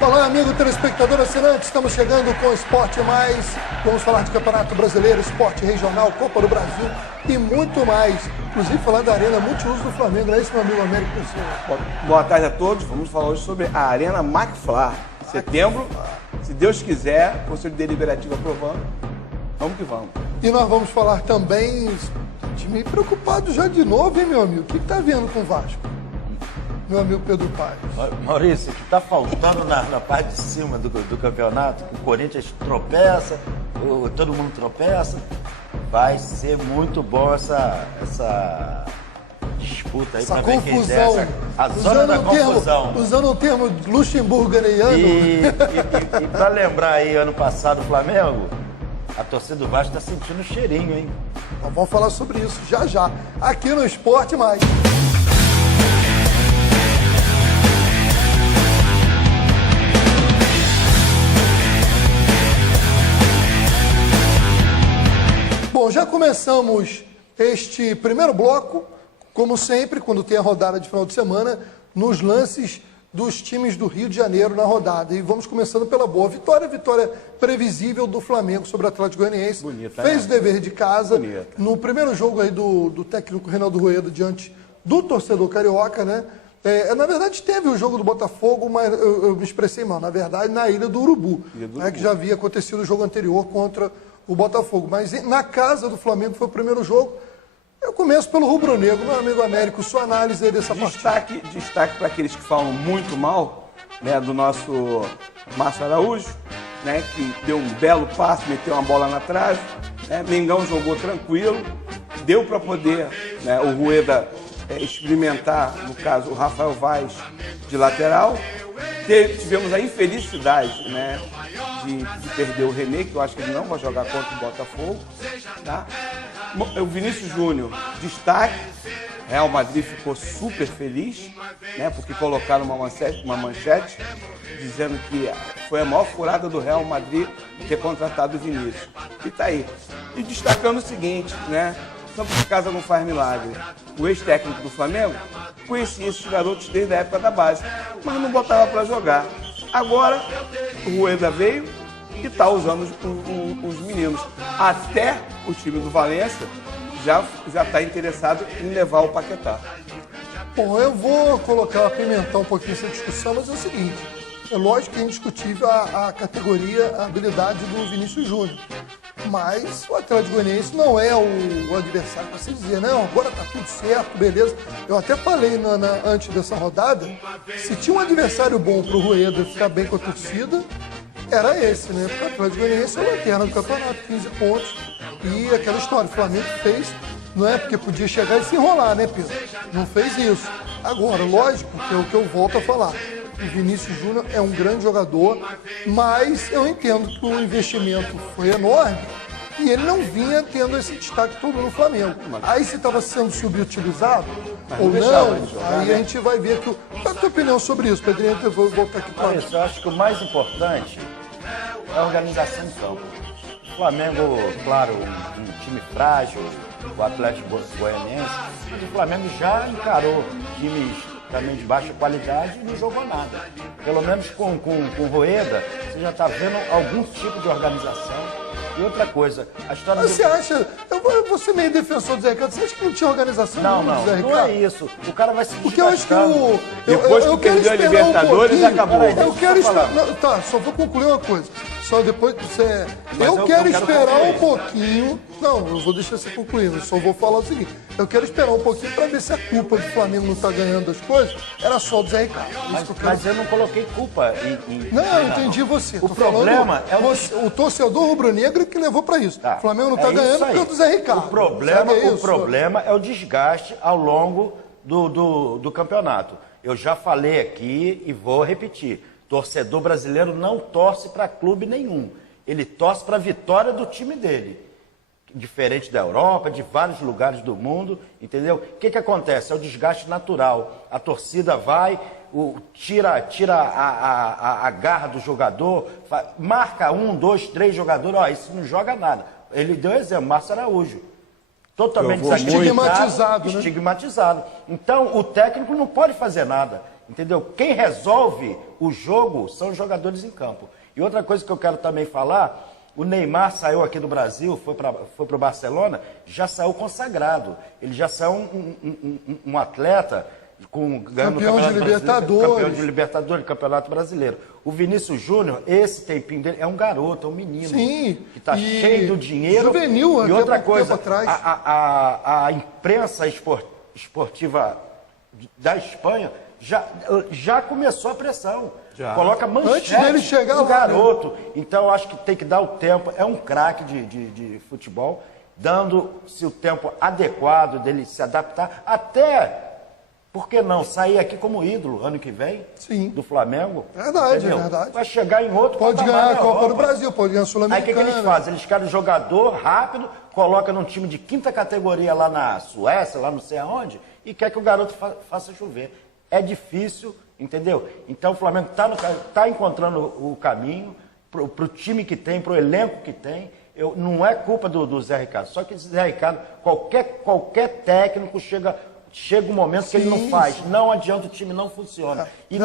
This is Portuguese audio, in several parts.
Olá, amigo telespectador assinante, estamos chegando com o Esporte Mais. Vamos falar de Campeonato Brasileiro, Esporte Regional, Copa do Brasil e muito mais. Inclusive falar da Arena Multiuso do Flamengo, não é isso, meu amigo Américo Pessoa? Boa tarde a todos, vamos falar hoje sobre a Arena McFly. Setembro, se Deus quiser, Conselho Deliberativo aprovando, vamos que vamos. E nós vamos falar também, time preocupado já de novo, hein, meu amigo? O que está vendo com o Vasco? Meu amigo Pedro Paes. Maurício, o que está faltando na parte de cima do campeonato, que o Corinthians tropeça, todo mundo tropeça, vai ser muito bom essa disputa aí para ver quem der a zona da confusão. Usando o termo luxemburganiano. E para lembrar aí, ano passado, o Flamengo, a torcida do Vasco está sentindo o cheirinho, hein? Nós vamos falar sobre isso já, aqui no Esporte Mais. Bom, já começamos este primeiro bloco, como sempre, quando tem a rodada de final de semana, nos lances dos times do Rio de Janeiro na rodada. E vamos começando pela boa vitória previsível do Flamengo sobre o Atlético Goianiense. Bonita, fez o dever de casa. Bonita. No primeiro jogo aí do técnico Reinaldo Rueda diante do torcedor carioca, né? Na verdade, teve o jogo do Botafogo, mas eu me expressei mal. Na verdade, na Ilha do Urubu, que já havia acontecido o jogo anterior contra o Botafogo. Mas na casa do Flamengo foi o primeiro jogo. Eu começo pelo rubro-negro, meu amigo Américo, sua análise aí dessa partida. Destaque para aqueles que falam muito mal, né, do nosso Márcio Araújo, né, que deu um belo passe, meteu uma bola na trave, né, Mengão jogou tranquilo, deu para poder, né, o Rueda experimentar, no caso, o Rafael Vaz de lateral. Tivemos a infelicidade, né, de perder o René, que eu acho que ele não vai jogar contra o Botafogo. Tá? O Vinícius Júnior, destaque. Real Madrid ficou super feliz, né, porque colocaram uma manchete dizendo que foi a maior furada do Real Madrid ter contratado o Vinícius. E tá aí. E destacando o seguinte, né? Santo de casa não faz milagre. O ex-técnico do Flamengo conhecia esses garotos desde a época da base, mas não botava para jogar. Agora, o Rueda veio e está usando os meninos. Até o time do Valência já está interessado em levar o Paquetá. Bom, eu vou apimentar um pouquinho essa discussão, mas é o seguinte. É lógico que é indiscutível a categoria, a habilidade do Vinícius Júnior. Mas o Atlético Goianiense não é o adversário para se dizer, não, agora tá tudo certo, beleza. Eu até falei antes dessa rodada, se tinha um adversário bom para o Rueda ficar bem com a torcida, era esse, né? Porque o Atlético Goianiense é o lanterna do campeonato, 15 pontos. E aquela história, o Flamengo fez, não é porque podia chegar e se enrolar, né, Pedro? Não fez isso. Agora, lógico que é o que eu volto a falar. O Vinícius Júnior é um grande jogador, mas eu entendo que o investimento foi enorme e ele não vinha tendo esse destaque todo no Flamengo. Aí se estava sendo subutilizado ou não, aí a gente vai ver que... Qual é a tua opinião sobre isso, Pedrinho? Eu vou voltar aqui para isso. Eu acho que o mais importante é a organização em campo. O Flamengo, claro, um time frágil, o Atlético Goianiense, mas o Flamengo já encarou times também de baixa qualidade e não jogou nada. Pelo menos com o Rueda, você já está vendo algum tipo de organização. E outra coisa, a história Você acha... Eu vou ser meio defensor do Zé Ricardo. Você acha que não tinha organização não, do Zé Ricardo? Não é isso. O cara vai se Porque eu acho que o... Depois que perdeu a Libertadores, acabou. Eu quero esperar... Tá, só vou concluir uma coisa. Só depois que você... Eu quero esperar um pouquinho... Não, eu vou deixar você concluir. Eu só vou falar o seguinte. Eu quero esperar um pouquinho para ver se a culpa do Flamengo não tá ganhando as coisas era só do Zé Ricardo. Mas eu não coloquei culpa em... Não, eu entendi você. O problema é o torcedor rubro-negro que levou para isso. Tá, o Flamengo não tá ganhando porque é do Zé Ricardo. O problema é o desgaste ao longo do campeonato. Eu já falei aqui e vou repetir. Torcedor brasileiro não torce para clube nenhum. Ele torce para a vitória do time dele. Diferente da Europa, de vários lugares do mundo, entendeu? O que acontece? É o desgaste natural. A torcida vai, tira a garra do jogador, marca 1, 2, 3 jogadores, isso não joga nada. Ele deu exemplo, Márcio Araújo. Totalmente estigmatizado, né? Estigmatizado. Então, o técnico não pode fazer nada. entendeu? Quem resolve o jogo são os jogadores em campo. E outra coisa que eu quero também falar, o Neymar saiu aqui do Brasil, foi para o Barcelona, já saiu consagrado. Ele já saiu um atleta ganhando campeão de Libertadores. Campeão de Libertadores, Campeonato Brasileiro. O Vinícius Júnior, esse tempinho dele, é um garoto, é um menino. Sim, que está cheio de dinheiro. Juvenil, e outra coisa, atrás. A imprensa esportiva da Espanha já começou a pressão. Já. Coloca manchete antes dele chegar no lá, garoto. Né? Então, eu acho que tem que dar o tempo. É um craque de futebol, dando-se o tempo adequado dele se adaptar. Até, por que não, sair aqui como ídolo ano que vem? Sim. Do Flamengo. Verdade, entendeu? verdade. Vai chegar em outro pode ganhar a Copa do Brasil, pode ganhar a Sul-Americana. Aí o que eles fazem? Eles querem um jogador rápido, coloca num time de 5ª categoria lá na Suécia, lá não sei aonde, e quer que o garoto faça chover. É difícil, entendeu? Então o Flamengo está encontrando o caminho para o time que tem, para o elenco que tem. Não é culpa do Zé Ricardo, só que Zé Ricardo, qualquer técnico chega um momento que ele não faz. Sim. Não adianta, o time não funciona. E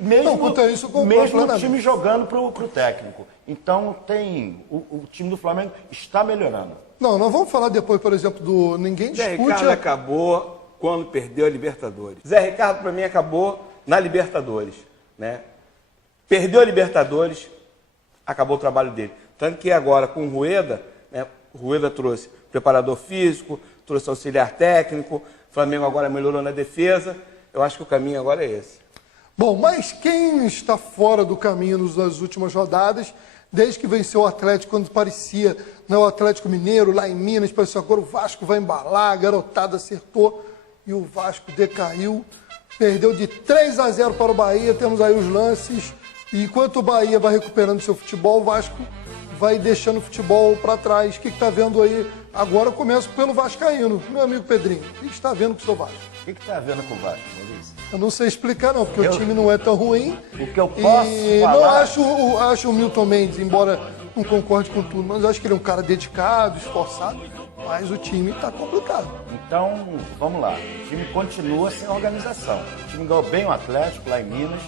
mesmo o time jogando para o técnico. Então o time do Flamengo está melhorando. Não, nós vamos falar depois, por exemplo, do... Ninguém discute... Zé Ricardo acabou quando perdeu a Libertadores. Zé Ricardo, para mim, acabou na Libertadores. Né? Perdeu a Libertadores, acabou o trabalho dele. Tanto que agora, com o Rueda, né, o Rueda trouxe preparador físico, trouxe auxiliar técnico, o Flamengo agora melhorou na defesa. Eu acho que o caminho agora é esse. Bom, mas quem está fora do caminho nas últimas rodadas, desde que venceu o Atlético, quando parecia, né, o Atlético Mineiro, lá em Minas, parecia agora o Vasco vai embalar, a garotada acertou e o Vasco decaiu. Perdeu de 3-0 para o Bahia, temos aí os lances. E enquanto o Bahia vai recuperando seu futebol, o Vasco vai deixando o futebol para trás. O que está vendo aí? Agora eu começo pelo vascaíno, meu amigo Pedrinho. O que está vendo com o seu Vasco? O que está vendo com o Vasco, Maurício? Eu não sei explicar não, porque o time não é tão ruim. O que eu posso falar... Não acho o Milton Mendes, embora não concorde com tudo, mas eu acho que ele é um cara dedicado, esforçado, mas o time está complicado. Então, vamos lá. O time continua sem organização. O time ganhou bem o Atlético lá em Minas,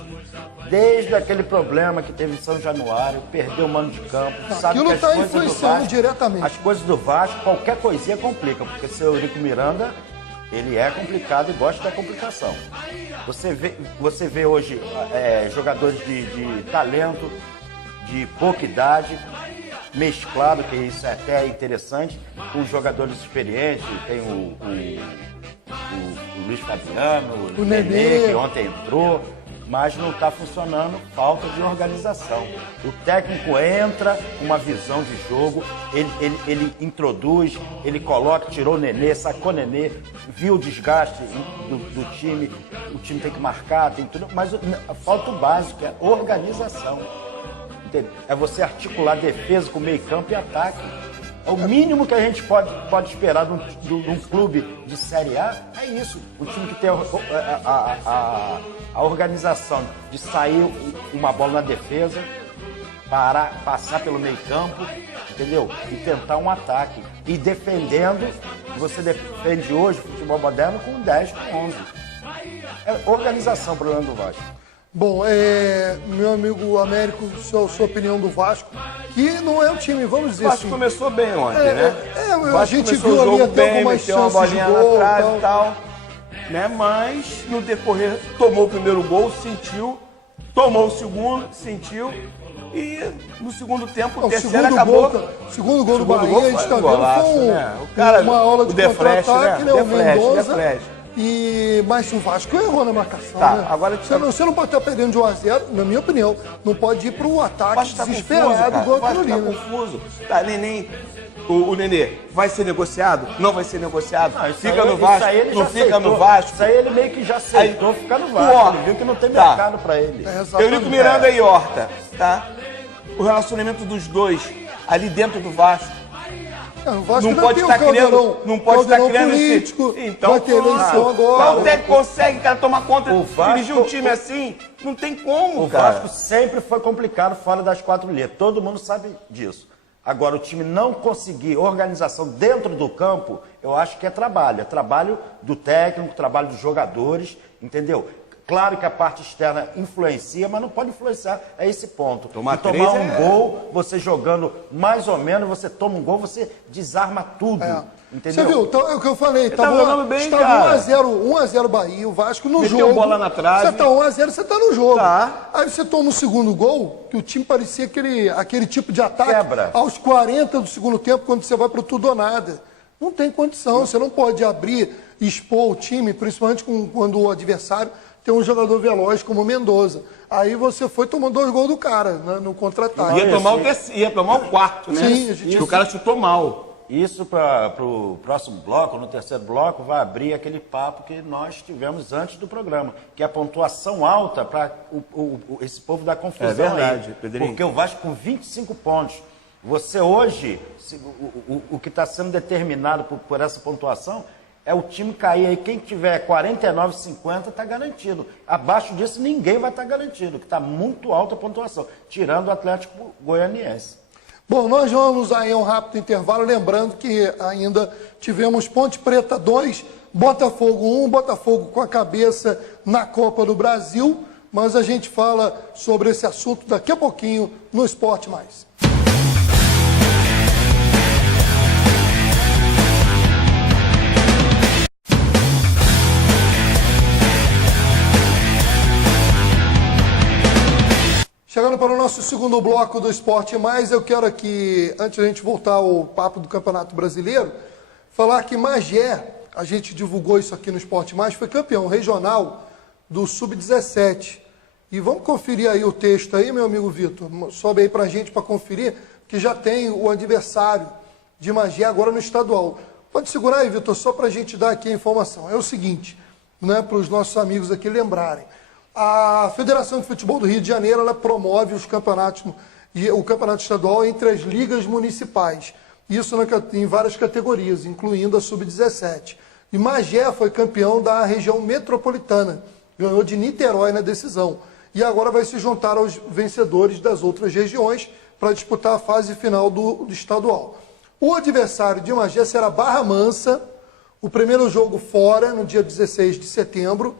desde aquele problema que teve em São Januário, perdeu o mano de campo. Sabe aquilo está influenciando diretamente. As coisas do Vasco, qualquer coisinha complica, porque o seu Eurico Miranda, ele é complicado e gosta da complicação. Você vê hoje jogadores de talento, de pouca idade, mesclado, que isso é até interessante, com jogadores experientes. Tem o Luiz Fabiano, o Nenê, que ontem entrou, mas não está funcionando, falta de organização. O técnico entra com uma visão de jogo, ele introduz, ele coloca, tirou o Nenê, sacou o Nenê, viu o desgaste do time, o time tem que marcar, tem tudo, mas falta o básico, é organização. É você articular defesa com meio campo e ataque. É o mínimo que a gente pode esperar de um clube de Série A, é isso. Um time que tem a organização de sair uma bola na defesa, passar pelo meio campo, entendeu? E tentar um ataque. E defendendo, você defende hoje o futebol moderno com 10, com 11. É organização o problema do Vasco. Bom, meu amigo Américo, sua opinião do Vasco, que não é um time, vamos dizer assim... O Vasco começou bem ontem, né? A gente viu ali até algumas chances uma bolinha de gol, na trave e tal, né? Mas no decorrer tomou o primeiro gol, sentiu, tomou o segundo, sentiu, e no segundo tempo o terceiro acabou... O segundo gol do Bahia, a gente está vendo, foi uma aula de contra-ataque, né? O Mendonça. Mas o Vasco errou na marcação, né? Agora você não pode estar perdendo de 1-0, na minha opinião. Não pode ir para o ataque desesperado, igual aquilo ali, né? Confuso. O Nenê vai ser negociado? Não vai ser negociado? Fica no Vasco? Não fica no Vasco? Isso aí ele meio que já aceitou ficar no Vasco. Ele viu que não tem mercado para ele. Eurico Miranda e Horta, tá? O relacionamento dos dois ali dentro do Vasco. Não pode estar criando, político, então vai ter eleição agora. Qual técnico consegue, cara, tomar conta, dirigir um time assim? Não tem como, cara. O Vasco sempre foi complicado fora das 4 linhas, todo mundo sabe disso. Agora, o time não conseguir organização dentro do campo, eu acho que é trabalho do técnico, trabalho dos jogadores, entendeu? Claro que a parte externa influencia, mas não pode influenciar a esse ponto. Tomar gol, você jogando mais ou menos, você toma um gol, você desarma tudo. Entendeu? Você viu? Então, é o que eu falei. Tá jogando bem, cara. 1x0 Bahia, o Vasco no jogo. Meteu bola na trave. Você tá 1x0, você tá no jogo. Tá. Aí você toma o segundo gol, que o time parecia aquele tipo de ataque. Quebra. Aos 40 do segundo tempo, quando você vai pro tudo ou nada. Não tem condição. Você não pode abrir, expor o time, principalmente quando o adversário tem um jogador veloz como o Mendoza. Aí você foi tomando 2 gols do cara, né, no contra-ataque. Ia tomar o quarto, né? Sim, o cara chutou mal. Isso para o próximo bloco, no terceiro bloco, vai abrir aquele papo que nós tivemos antes do programa, que é a pontuação alta para esse povo da confusão. É verdade, aí. Pedrinho. Porque o Vasco com 25 pontos. Você hoje, o que está sendo determinado por essa pontuação é o time cair aí. Quem tiver 49, 50 está garantido. Abaixo disso ninguém vai estar garantido, que está muito alta a pontuação, tirando o Atlético Goianiense. Bom, nós vamos aí a um rápido intervalo, lembrando que ainda tivemos Ponte Preta 2, Botafogo 1, Botafogo com a cabeça na Copa do Brasil, mas a gente fala sobre esse assunto daqui a pouquinho no Esporte Mais. Chegando para o nosso segundo bloco do Esporte Mais, eu quero aqui, antes de a gente voltar ao papo do Campeonato Brasileiro, falar que Magé, a gente divulgou isso aqui no Esporte Mais, foi campeão regional do Sub-17. E vamos conferir aí o texto aí, meu amigo Vitor, sobe aí para a gente para conferir, que já tem o adversário de Magé agora no estadual. Pode segurar aí, Vitor, só para a gente dar aqui a informação. É o seguinte, né, para os nossos amigos aqui lembrarem. A Federação de Futebol do Rio de Janeiro, ela promove os campeonatos, o campeonato estadual entre as ligas municipais. Isso em várias categorias, incluindo a Sub-17. E Magé foi campeão da região metropolitana, ganhou de Niterói na decisão. E agora vai se juntar aos vencedores das outras regiões para disputar a fase final do estadual. O adversário de Magé será Barra Mansa, o primeiro jogo fora, no dia 16 de setembro,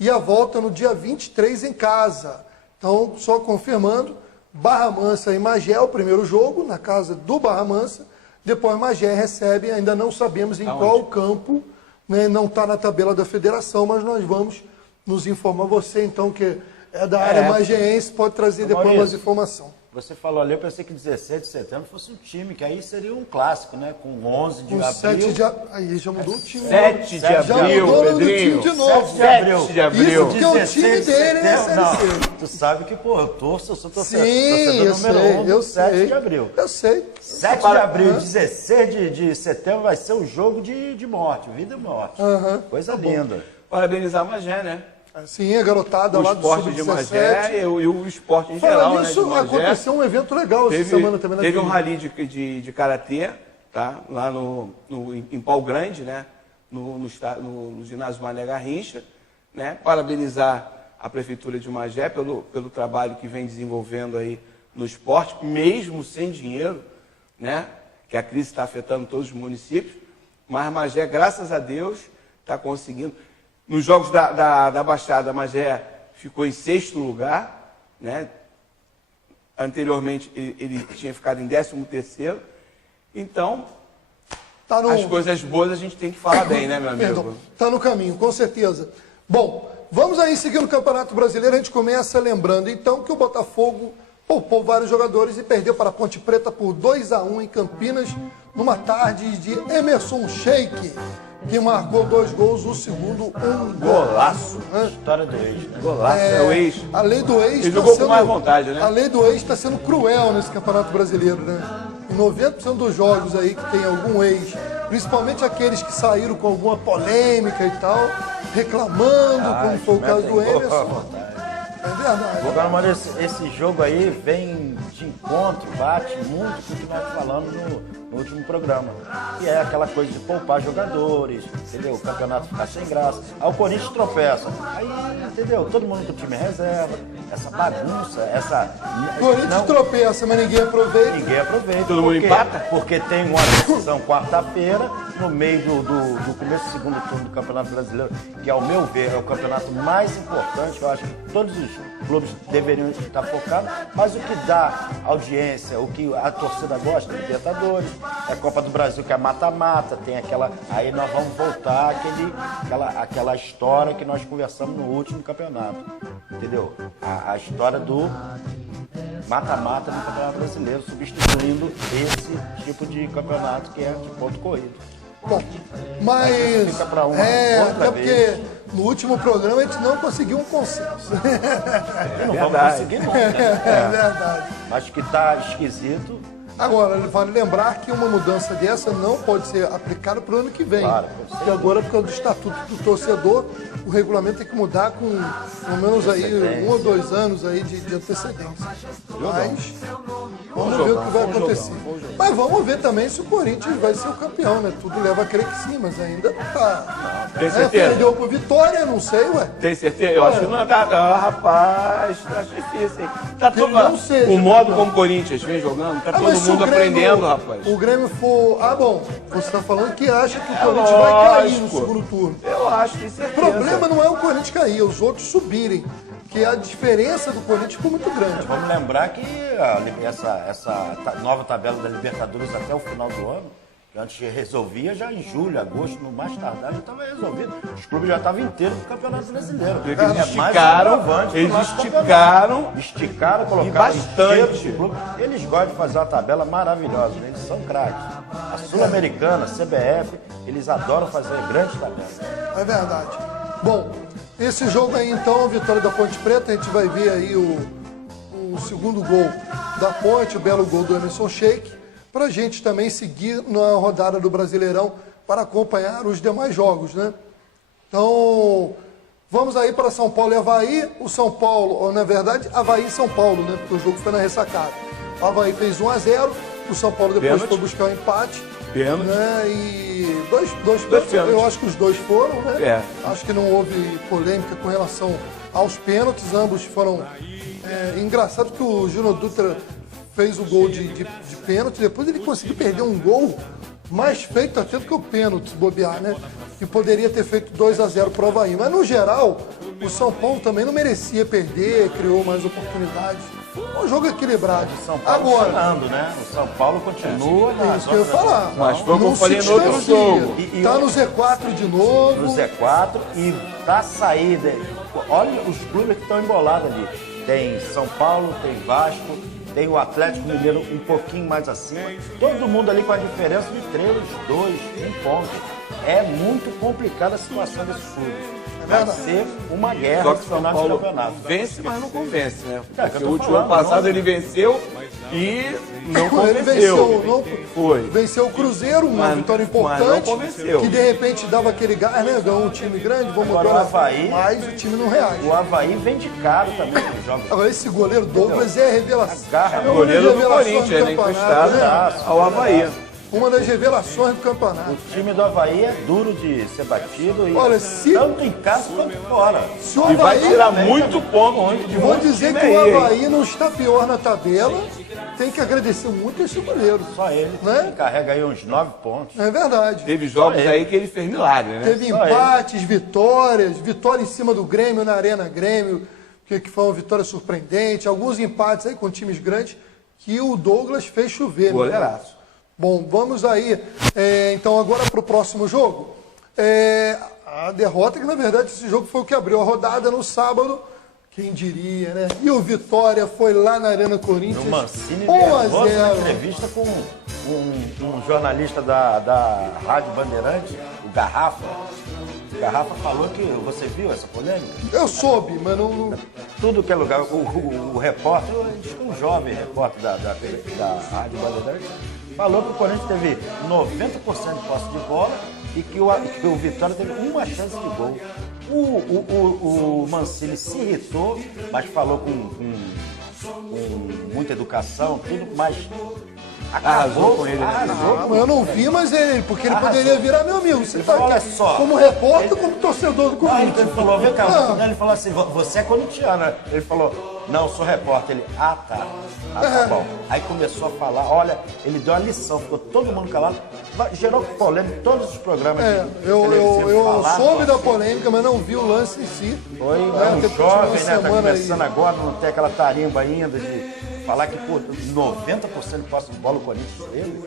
e a volta no dia 23 em casa. Então, só confirmando, Barra Mansa e Magé, o primeiro jogo, na casa do Barra Mansa. Depois Magé recebe, ainda não sabemos em qual campo, né, não está na tabela da federação, mas nós vamos nos informar. Você, então, que é da área magéense, pode trazer depois mais informação. Você falou ali, eu pensei que 17 de setembro fosse um time, que aí seria um clássico, né? Com 11 de abril. 7 de abril. Aí já mudou o time. 7 de abril, já mudou Pedrinho. o time de novo. 7 de abril. Isso que é o time dele, né, Não, tu sabe que, pô, eu sou torcedor, Sim, eu número sei, 1 eu do 7 sei. de abril. Eu sei. 7 de abril, 16 de setembro vai ser o jogo de morte, vida e morte. Coisa linda. Parabenizar a Magé, né? Sim, a garotada O lá do esporte de Magé Sub-17. e o esporte em Falando geral, né, nisso, de Magé. aconteceu um evento legal essa semana também. Teve um rally de karatê, tá? Lá em Pau Grande, né? No ginásio Mané Garrincha, né? Parabenizar a Prefeitura de Magé pelo trabalho que vem desenvolvendo aí no esporte, mesmo sem dinheiro, né? Que a crise está afetando todos os municípios, mas Magé, graças a Deus, está conseguindo. Nos jogos da Baixada, Magé ficou em 6º lugar, né? Anteriormente ele tinha ficado em 13º. Então, as coisas boas a gente tem que falar bem, né, meu amigo? Está no caminho, com certeza. Bom, vamos aí seguir no Campeonato Brasileiro. A gente começa lembrando, então, que o Botafogo poupou vários jogadores e perdeu para a Ponte Preta por 2-1 em Campinas, numa tarde de Emerson Sheik, que marcou 2 gols, o segundo um golaço. História do ex, né? Golaço, é o ex. A lei do ex. Ele jogou com mais vontade, né? A lei do ex está sendo cruel nesse Campeonato Brasileiro, né? Em 90% dos jogos aí que tem algum ex, principalmente aqueles que saíram com alguma polêmica e tal, reclamando, como foi o caso do Emerson. É verdade. Agora, mano, esse jogo aí vem de encontro, bate muito com o que nós falamos no último programa. Que é aquela coisa de poupar jogadores, entendeu? O campeonato ficar sem graça. Aí o Corinthians tropeça. Aí, entendeu? Todo mundo com o time reserva. Essa bagunça, essa... O Corinthians tropeça, mas ninguém aproveita. Ninguém aproveita. Todo mundo empata? Porque tem uma decisão quarta-feira, no meio do começo do segundo turno do Campeonato Brasileiro, que, ao meu ver, é o campeonato mais importante. Eu acho que todos os clubes deveriam estar focados, mas o que dá audiência, o que a torcida gosta, Libertadores, é a Copa do Brasil, que é mata-mata, tem aquela... Aí nós vamos voltar àquela história que nós conversamos no último campeonato, entendeu? A história do mata-mata no Campeonato Brasileiro, substituindo esse tipo de campeonato que é de ponto corrido. Bom, mas... Fica pra uma até outra vez. porque no último programa a gente não conseguiu um consenso. E não vamos conseguir nunca. É verdade. Acho que tá esquisito. Agora, vale lembrar que uma mudança dessa não pode ser aplicada para o ano que vem. Claro, porque agora, por causa do Estatuto do Torcedor, o regulamento tem que mudar com pelo menos aí 1 ou 2 anos aí de antecedência. Mas vamos ver o que vai acontecer. Mas vamos ver também se o Corinthians vai ser o campeão, né? Tudo leva a crer que sim, mas ainda tá... Tem certeza? Perdeu por Vitória, não sei, ué. Tem certeza? Eu acho que não tá. Rapaz, acho difícil, hein? Tá todo não seja, o modo não. como o Corinthians vem jogando, tá todo Mas se mundo o Grêmio- aprendendo, rapaz. O Grêmio for... Ah, bom, você tá falando que acha que o Corinthians vai cair no lógico. segundo turno. Eu acho que O certeza. problema não é o Corinthians cair, é os outros subirem. Que a diferença do Corinthians ficou muito grande. Vamos lembrar que essa nova tabela da Libertadores até o final do ano, que antes resolvia já em julho, agosto, no mais tardar, já estava resolvido. Os clubes já estavam inteiros no Campeonato Brasileiro. Eles É mais esticaram, agravante pro eles nosso esticaram. campeonato. Esticaram, E colocaram bastante. inteiros do clube. Eles gostam de fazer uma tabela maravilhosa, eles são craques. A Sul-Americana, a CBF, eles adoram fazer grandes tabelas. É verdade. Bom, esse jogo aí então, a vitória da Ponte Preta, a gente vai ver aí o segundo gol da Ponte, o belo gol do Emerson Sheik, para a gente também seguir na rodada do Brasileirão para acompanhar os demais jogos, né? Então, vamos aí para São Paulo e Avaí. O São Paulo, ou na verdade, Avaí e São Paulo, né? Porque o jogo foi na ressacada. O Avaí fez 1-0, o São Paulo depois Pênalti. foi buscar um empate. Pênalti. Né? E dois pênaltis, eu pênaltis. acho que os dois foram, né? É. Acho que não houve polêmica com relação aos pênaltis, ambos foram engraçado que o Júnior Dutra fez o gol de pênalti, depois ele conseguiu perder um gol mais feito até do que o pênalti, se bobear, né? Que poderia ter feito 2-0 para o Avaí. Mas, no geral, o São Paulo também não merecia perder, criou mais oportunidades. Um jogo equilibrado. São Paulo Agora, chorando, né? O São Paulo continua é isso que eu ia falar. Mas foi o que eu Não falei se no outro distancia. jogo. Tá no Z4 de novo. no Z4 e tá saída. Olha os clubes que estão embolados ali. Tem São Paulo, tem Vasco, tem o Atlético Mineiro um pouquinho mais acima. Todo mundo ali com a diferença de 3, 2, 1 ponto. É muito complicada a situação desses clubes. Vai ser uma guerra Só no que São final do Paulo campeonato. vence, mas não convence, né? É, que Porque eu o tô último falando, ano passado não. ele venceu e não Ele convenceu. venceu, não, Foi. venceu o Cruzeiro, uma Mas- vitória mas não importante, convenceu. que de repente dava aquele gás, né? Ganhou um time grande, vamos Agora agora, o Avaí- mas o time não reage. O Avaí vem de caro também nos jogos. Agora esse goleiro Douglas é a revelação. Garra, É uma Goleiro das do revelações Corinthians, né? campeonato, Encostado ao Avaí. Uma das revelações do campeonato. O time do Avaí é duro de ser batido e Olha, se- tanto em casa quanto fora. Se o E vai Avaí, tirar muito ponto de vou muito dizer time que aí, o hein? Avaí não está pior na tabela, tem que agradecer muito esse goleiro. Só ele. Né? Ele carrega aí uns 9 pontos. É verdade. Teve jogos ele. aí que ele fez milagre, né? Teve Só empates, vitórias, vitória em cima do Grêmio, na Arena Grêmio, que foi uma vitória surpreendente, alguns empates aí com times grandes que o Douglas fez chover. Goleiraço. Bom, vamos aí, então agora para o próximo jogo. A derrota, que na verdade esse jogo foi o que abriu a rodada no sábado, quem diria, né? E o Vitória foi lá na Arena Corinthians, O Mancini 1-0. nervoso na entrevista com um jornalista da Rádio Bandeirante, o Garrafa. O Garrafa falou que, você viu essa polêmica? Eu soube, mas não... Tudo que é lugar, o repórter, um jovem repórter da Rádio Bandeirante, falou que o Corinthians teve 90% de posse de bola e que o Vitória teve uma chance de gol. O Mancini se irritou, mas falou com muita educação, tudo, mas acabou com ele. Mas eu não vi, mas porque ele poderia virar meu amigo. Você tá olha aqui, só. como repórter, como torcedor do Corinthians. Ele falou, vem cá, ele falou assim, você é corintiano. Ele falou, não, sou repórter. Ele, tá bom. Aí começou a falar, olha, ele deu uma lição, ficou todo mundo calado, gerou polêmica em todos os programas. Eu soube da polêmica, mas não vi o lance em si. Foi um jovem, né, tá começando agora, não tem aquela tarimba ainda de falar que, pô, 90% de posse de bola o Corinthians foi ele.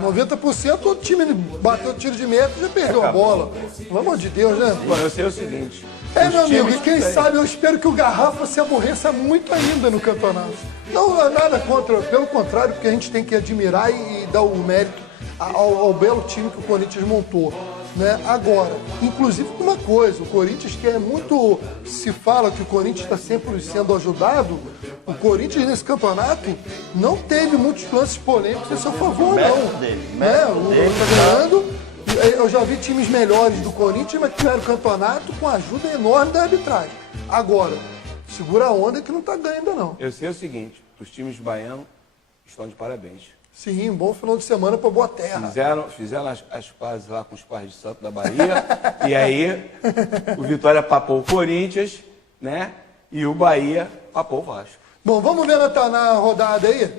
90% o time bateu tiro de meta e já perdeu a bola. Pelo amor de Deus, né? Bom, eu sei o seguinte. Meu amigo, e quem sabe eu espero que o Garrafa se aborreça muito ainda no campeonato. Não, nada contra, pelo contrário, porque a gente tem que admirar e dar o mérito ao belo time que o Corinthians montou. Né? Agora, inclusive uma coisa, o Corinthians que é muito, se fala que o Corinthians está sempre sendo ajudado, o Corinthians nesse campeonato não teve muitos lances polêmicos a seu favor, não. Eu já vi times melhores do Corinthians, mas que tiveram o campeonato com a ajuda enorme da arbitragem. Agora, segura a onda que não está ganhando ainda não. Eu sei o seguinte, os times baianos estão de parabéns. Sim, bom final de semana para Boa Terra. Fizeram as pazes lá com os pais de Santo da Bahia. E aí, o Vitória papou o Corinthians, né? E o Bahia papou o Vasco. Bom, vamos ver na rodada aí?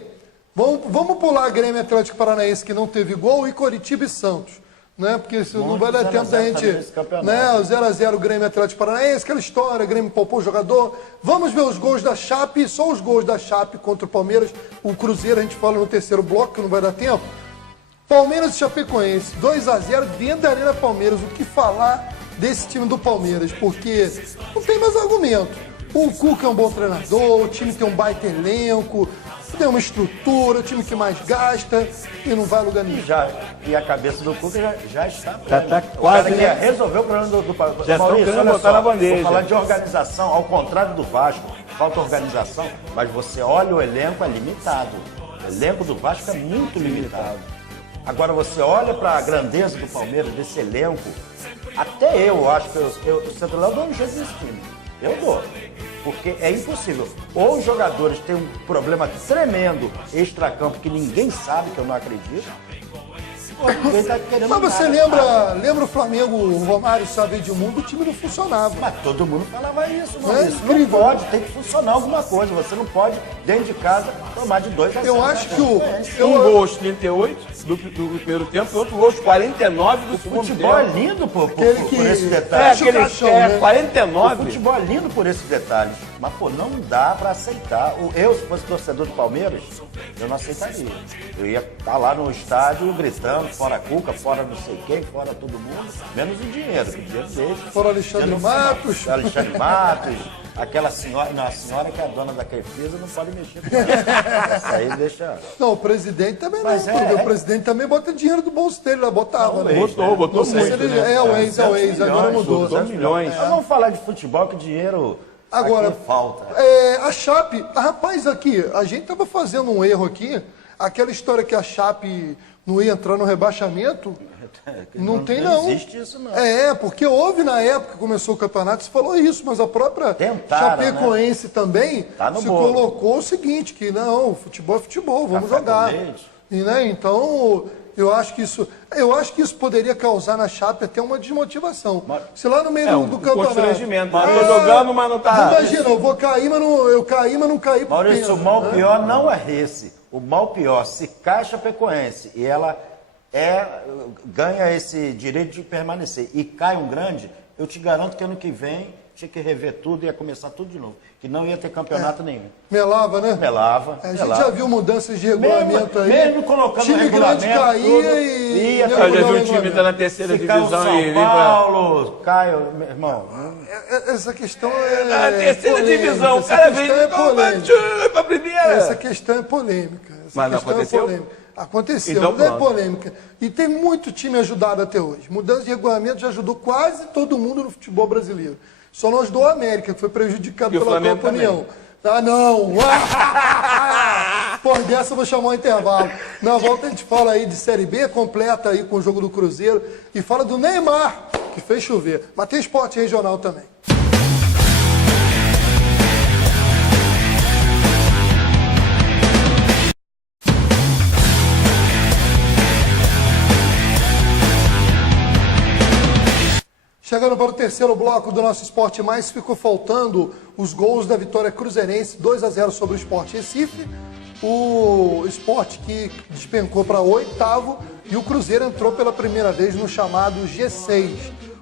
Vamos pular Grêmio Atlético Paranaense, que não teve gol, e Coritiba e Santos. Né? Porque não vai dar tempo da gente. Né? O 0x0 Grêmio Atlético Paranaense, aquela história, Grêmio poupou o jogador. Vamos ver os gols da Chape, só os gols da Chape contra o Palmeiras. O Cruzeiro a gente fala no terceiro bloco, que não vai dar tempo. Palmeiras e Chapecoense, 2x0 dentro da Arena Palmeiras. O que falar desse time do Palmeiras? Porque não tem mais argumento. O Cuca é um bom treinador, o time tem um baita elenco, tem uma estrutura, o time que mais gasta e não vai a lugar nenhum. E a cabeça do Cuca já está. Tá quase. O cara resolver o problema do Palmeiras. Já estão querendo botar na bandeja. Vou falar de organização, ao contrário do Vasco, falta organização, mas você olha o elenco, é limitado. O elenco do Vasco é muito limitado. Agora você olha para a grandeza do Palmeiras, desse elenco, até eu acho que o Centro-Léo dou um jeito nesse time. Eu dou. Porque é impossível. Ou os jogadores têm um problema tremendo extracampo que ninguém sabe, que eu não acredito, ou ninguém tá querendo. Mas você lembra o Flamengo, o Romário, sabe, Edmundo, o time não funcionava. Mas todo mundo falava isso, mano. É Isso não pode, tem que funcionar alguma coisa. Você não pode, dentro de casa, tomar de 2-0. Eu acho que um gol aos 38 do primeiro tempo e outro gol aos 49 do segundo tempo. O futebol é lindo por esse detalhe. Né? 49. O futebol é lindo por esses detalhes. Mas, pô, não dá pra aceitar. Eu, se fosse torcedor do Palmeiras, eu não aceitaria. Eu ia estar lá no estádio gritando, fora Cuca, fora não sei quem, fora todo mundo, menos o dinheiro, que o dinheiro deixa. Fora Alexandre Matos. Alexandre Matos, aquela senhora, não, a senhora que é a dona da Crefisa não pode mexer com ela. Essa aí deixa... Não, o presidente também não, o presidente também bota dinheiro do bolso dele, lá botava. Não, botou muito. O ex, agora mudou. Botou milhões. Mas vamos falar de futebol, que dinheiro... Agora, aqui falta. A Chape, rapaz, aqui, a gente tava fazendo um erro aqui, aquela história que a Chape não ia entrar no rebaixamento, não tem não. Não existe isso não. Porque houve na época que começou o campeonato, você falou isso, mas a própria Chapecoense também se colocou o seguinte, que não, futebol é futebol, vamos jogar. E, né, então... Eu acho que isso poderia causar na Chape até uma desmotivação. Se lá no meio do campeonato... constrangimento. Tô jogando, mas não tá... Imagina, eu caí, mas não caí por Maurício, peso, o mal pior não é esse. O mal pior, se cai a Chapecoense e ela ganha esse direito de permanecer e cai um grande, eu te garanto que ano que vem tinha que rever tudo e ia começar tudo de novo. Que não ia ter campeonato nenhum. Melava, né? Melava. A gente já viu mudanças de regulamento aí. Mesmo colocando time grande caía e... Já viu o time tá na terceira divisão São Paulo, Caio, meu irmão. Essa questão Na terceira divisão, o cara vem pra primeira. Essa questão é polêmica. Mas não aconteceu? Aconteceu, então, não é polêmica. E tem muito time ajudado até hoje. Mudança de regulamento já ajudou quase todo mundo no futebol brasileiro. Só nós do América, que foi prejudicado pela Copa União. Ah, não! Pô, Depois dessa eu vou chamar o intervalo. Na volta a gente fala aí de Série B, completa aí com o jogo do Cruzeiro. E fala do Neymar, que fez chover. Mas tem esporte regional também. Chegando para o terceiro bloco do nosso Esporte Mais, ficou faltando os gols da vitória cruzeirense, 2-0 sobre o Sport Recife. O Sport que despencou para o oitavo e o Cruzeiro entrou pela primeira vez no chamado G6.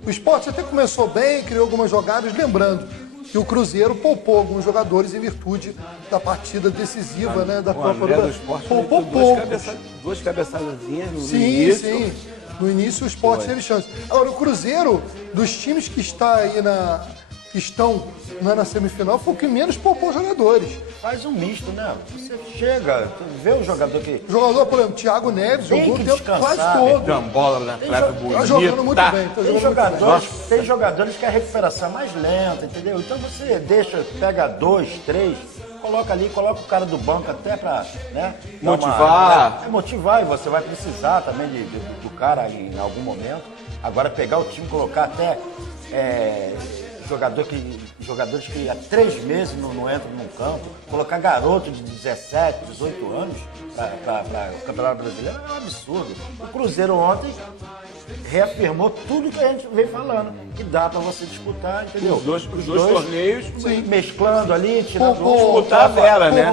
O Sport até começou bem, criou algumas jogadas, lembrando que o Cruzeiro poupou alguns jogadores em virtude da partida decisiva, né, da Copa do Brasil. Poupou duas cabeçadazinhas no início. Sim. No início o Sport teve chance. Agora, o Cruzeiro, dos times que estão na semifinal, foi o que menos poupou jogadores. Faz um misto, né? Você chega, vê o jogador que... Jogador, por exemplo, Thiago Neves, jogou o tempo quase todo. Tem uma bola na trave bonita. Tá jogando muito bem. Tem jogadores que a recuperação é mais lenta, entendeu? Então você pega 2, 3... Coloca ali, coloca o cara do banco até pra, né, motivar, e você vai precisar também do cara em algum momento. Agora pegar o time, colocar até jogadores que há 3 meses não entram no campo, colocar garoto de 17, 18 anos para o Campeonato Brasileiro é um absurdo. O Cruzeiro ontem reafirmou tudo que a gente vem falando, que dá para você disputar, entendeu? Os dois torneios, mesclando ali, tirando disputar a Vera, né?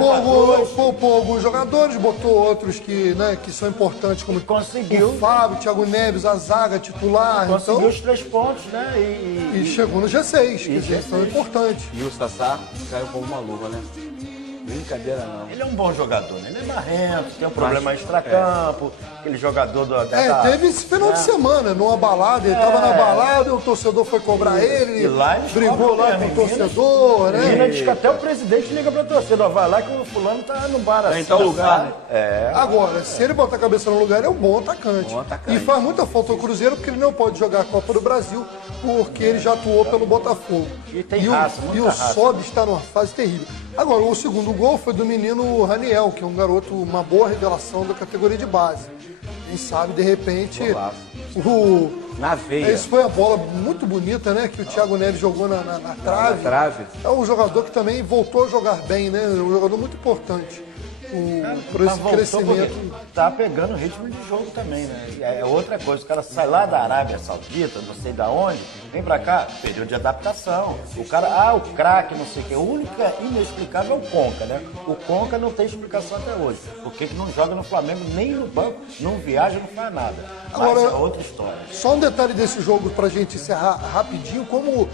Poupou alguns jogadores, botou outros que são importantes, como conseguiu. O Fábio, Thiago Neves, a zaga titular. Conseguiu então, os 3 pontos, né? E chegou no G6, que são importantes. E o Sassá caiu como uma luva, né? Brincadeira não. Ele é um bom jogador, né? Ele é marrento, tem um problema extracampo, aquele jogador teve esse final de semana, numa balada, ele tava na balada, o torcedor foi cobrar ele, brigou lá com o torcedor, né? Minas diz que até o presidente liga pra torcedor, vai lá que o fulano tá no bar assim. Em tal lugar, né? Agora, se ele botar a cabeça no lugar, é um bom atacante. E faz muita falta ao Cruzeiro, porque ele não pode jogar a Copa do Brasil, porque ele já atuou pelo Botafogo. E tem raça, e o Sob está numa fase terrível. Agora, o segundo gol foi do menino Raniel, que é um garoto, uma boa revelação da categoria de base. Quem sabe, de repente, na veia. Isso foi a bola muito bonita, né? Que o Thiago Neves jogou na trave. É um jogador que também voltou a jogar bem, né? Um jogador muito importante. Por esse crescimento. Tá pegando ritmo de jogo também, né? É outra coisa, o cara sai lá da Arábia Saudita, não sei da onde, vem pra cá, período de adaptação. O cara, o craque, não sei o que. O único inexplicável é o Conca, né? O Conca não tem explicação até hoje. Por que não joga no Flamengo, nem no banco, não viaja, não faz nada. Mas é outra história. Só um detalhe desse jogo pra gente encerrar rapidinho, como